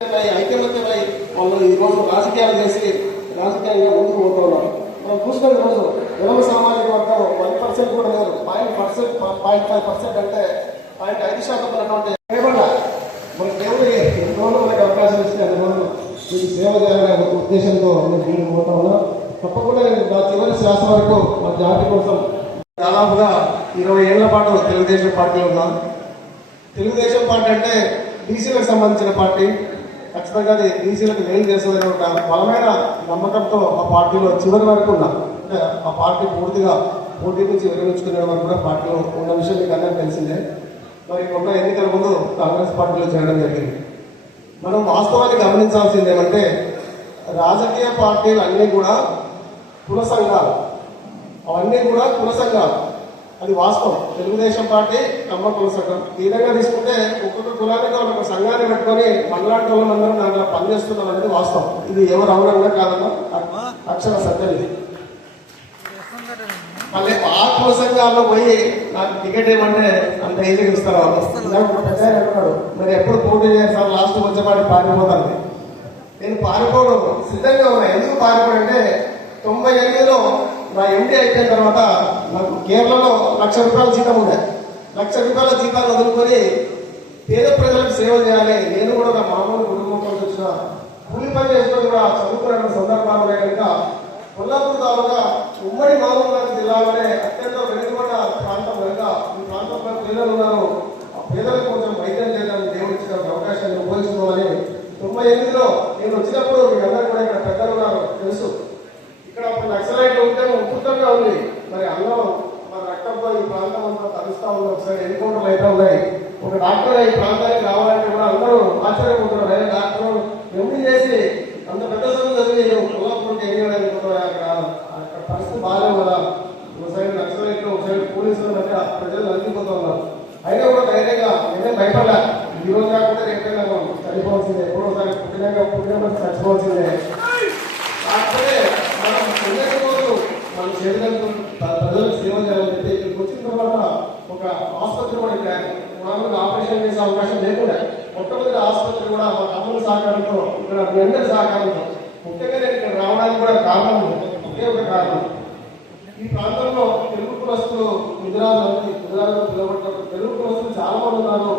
ఐక్యమత్యమై మమ్మల్ని వాళ్ళు ఈరోజు రాజకీయాలు చేసి రాజకీయంగా ముందుకు పోతున్నాం మనం చూసిన ఈరోజు. ఎవరు సామాజిక వర్గం వన్ పర్సెంట్ కూడా లేదు point percent point five percent అంటే పాయింట్ ఐదు శాతం ఉన్నటువంటి కేవలం మన దేవుడు ఎన్ని రోజులు మనకి అవకాశం ఇస్తే అన్ని రోజులు మీకు సేవ చేయాలనే ఉద్దేశంతో నేను ముందుకు పోతా ఉన్నా. తప్పకుండా నేను నా చివరి శ్వాస వరకు మన జాతి కోసం దాదాపుగా ఇరవై ఏళ్ళ పాటు తెలుగుదేశం పార్టీలో ఉన్నాను. తెలుగుదేశం పార్టీ అంటే బీసీలకు సంబంధించిన పార్టీ. ఖచ్చితంగా అది బీసీలకు మేలు చేస్తుందని ఒక బలమైన నమ్మకంతో ఆ పార్టీలో చివరి వరకు ఉన్నా అంటే ఆ పార్టీ పూర్తిగా పోటీ నుంచి విరమించుకునే వరకు కూడా పార్టీలో ఉన్న విషయం మీకు అందరికీ తెలిసిందే. మరి మొన్న ఎన్నికల ముందు కాంగ్రెస్ పార్టీలో చేరడం జరిగింది. మనం వాస్తవాన్ని గమనించాల్సింది ఏమంటే రాజకీయ పార్టీలు అన్నీ కూడా కుల సంఘాలు. అవన్నీ కూడా కుల సంఘాలు. అది వాస్తవం. తెలుగుదేశం పార్టీ కమ్మ సంఘం ఈ విధంగా తీసుకుంటే ఒక్కొక్క కులానికి ఒక సంఘాన్ని పెట్టుకొని మనలాంటి వాళ్ళందరూ దాంట్లో పనిచేస్తున్నాం అనేది వాస్తవం. ఇది ఎవరు అవునన్నా కాదన్నా. అక్షర సత్యం ఇది. మళ్ళీ ఆ కుల సంఘాల్లో పోయి నాకు టికెట్ ఏమంటే అంత ఈజీగా ఇస్తారు వాళ్ళు. అన్నాడు మరి ఎప్పుడు పోటీ చేస్తారు లాస్ట్ వచ్చేపాటి పారిపోతాను నేను పారిపోవడం సిద్ధంగా ఉన్నా. ఎందుకు పారిపోడంటే తొంభై ఎనిమిదిలో నా ఎండి అయిపోయిన తర్వాత నాకు కేరళలో లక్ష రూపాయల జీతం ఉండే. లక్ష రూపాయల జీతాలు వదులుకొని పేద ప్రజలకు సేవ చేయాలి. నేను కూడా నా మామూలు కుటుంబంతో వచ్చిన కూలి పని చేసుకొని కూడా చదువుకున్న సందర్భాలు ఉన్నాయి కనుక కొల్లాపూర్ తాలూకా ఉమ్మడి మహబూబ్నగర్ జిల్లాలోనే అత్యంత వెనుకబడ్డ ప్రాంతం కనుక ఈ ప్రాంతంలో పేదలు ఉన్నారు. ఆ పేదలకు కొంచెం వైద్యం చేయడానికి దేవుడిచ్చిన అవకాశాన్ని ఉపయోగించుకోవాలని తొంభై ఎనిమిదిలో నేను వచ్చినప్పుడు మీ అందరూ కూడా ఇక్కడ పెద్దలు ఉన్నారు తెలుసు ఇక్కడ అప్పుడు నక్సలైట్లు ఉంటే ఉత్తుతంగా ఉంది మరి అన్నం మన రక్తంతో ఈ ప్రాంతం అంతా తలుస్తా ఉంది ఒకసారి ఎన్కౌంటర్లు అయితే ఉన్నాయి? ఒక డాక్టర్ ఈ ప్రాంతానికి రావాలంటే కూడా అందరూ ఆశ్చర్యపోతున్నారు. అదే డాక్టర్ ఎండి చేసి అంత పెద్ద చదువు చదివి కొల్లాపూర్కి ఎన్నియడానికి అక్కడ అక్కడ పరిస్థితి బాగాలేవు కదా. ఒక సైడ్ నక్సలైట్లు ఒక సైడ్ పోలీసుల మధ్య ప్రజలు నలిగిపోతూ అయినా కూడా ధైర్యంగా నేనే భయపడలే. ఈ రోజు కాకుండా రేపైనా చనిపోవాల్సిందే. ఎప్పుడో ఒకసారి పుట్టినాక పుట్టిన చచ్చిపోవాల్సిందే. కాకపోతే మనం ఎన్నటి మనం మన ప్రజలకు సేవ చేయాలని చెప్పి ఇక్కడికి వచ్చిన తర్వాత ఒక ఆసుపత్రి కూడా ఇక్కడ మామూలుగా ఆపరేషన్ చేసే అవకాశం లేకుండా మొట్టమొదటి ఆసుపత్రి కూడా మా తమ్ముడు సహకారంతో ఇక్కడ మీ అందరి సహకారంతో. ముఖ్యంగా నేను ఇక్కడ రావడానికి కూడా కారణం ఒకే ఒక కారణం. ఈ ప్రాంతంలో తెలుగు కులస్తులు ముదిరాజు ముదిరాజు పిలవడం తెలుగు కులస్తులు చాలా మంది ఉన్నారు.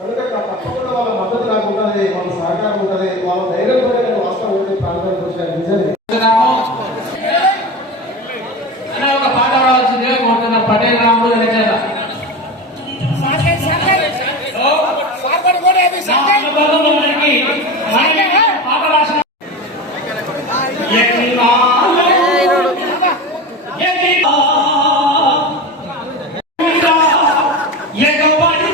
కనుక తప్పకుండా వాళ్ళ మద్దతు నాకు ఉంటుంది వాళ్ళ సహకారం ఉంటుంది. వాళ్ళ ధైర్యం కూడా నేను వాస్తవం ఉంటే ప్రాంతానికి వచ్చాను. నిజమే. Mega Bunny!